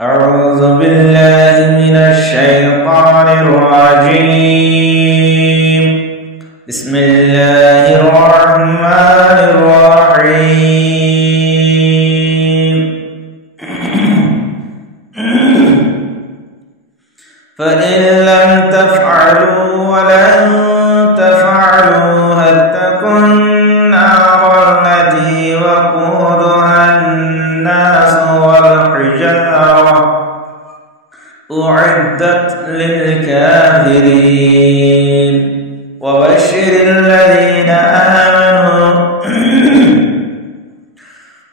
أعوذ بالله من الشيطان الرجيم. بسم الله الرحمن الرحيم. فإن لم تفعلوا ولن تفعلوا فاتقوا النار التي وقودها الناس والحجارة أعدت للكافرين. وبشر الذين آمنوا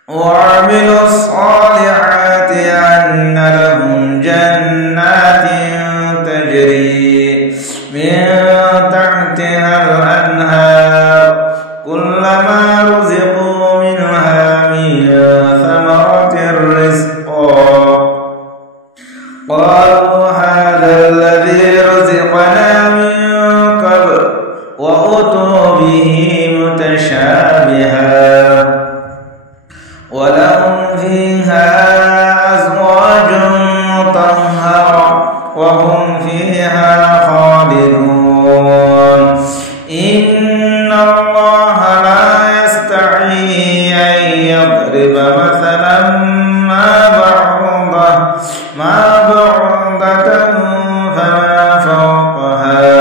وعملوا الصالحات أن لهم جنات تجري من تحتها الأنهار كلما رزقوا منها من ثمرة رزقا قالوا هذا الذي رزقنا من قبل وأتوا به متشابها ولهم فيها أزواج مطهرة وهم فيها خالدون. إن الله لا يستحيي أن يضرب مثلا ما بعوضة فما فوقها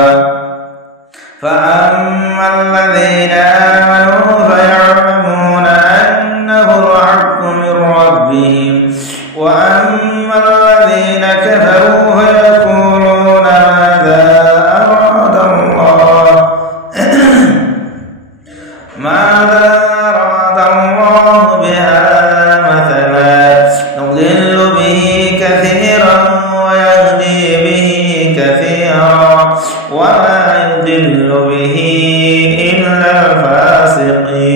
فأما الذين آمنوا فيعلمون أنه الحق من ربهم وأما الذين كفروا فيقولون ماذا أراد الله بهذا مثلا يضل به كثيرا ويهدي به كثيرا وما يضل به إلا الفاسقين.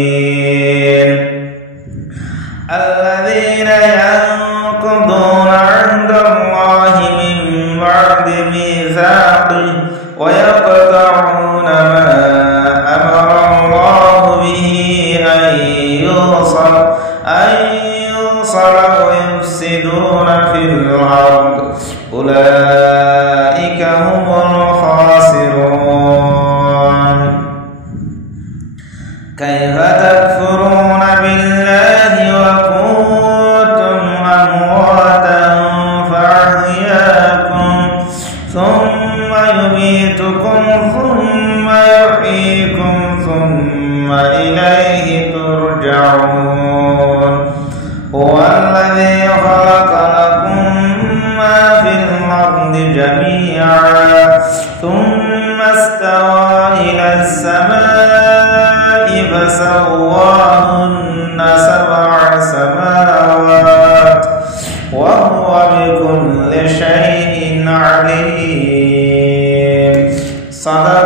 الذين ينقضون عهد الله من بعد ميثاقه ويقطعون ما أمر الله به أن يوصل ويفسدون في الأرض أولئك هم الخاسرون. كيف تكفرون بالله وكنتم أمواتا فأحياكم ثم يميتكم ثم يحييكم ثم إليه ترجعون. هو الذي خلق لكم ما في الأرض جميعا ثم استوى إلى السماء فسواهن 7 سماوات وهو بكل شيء عليم. صدق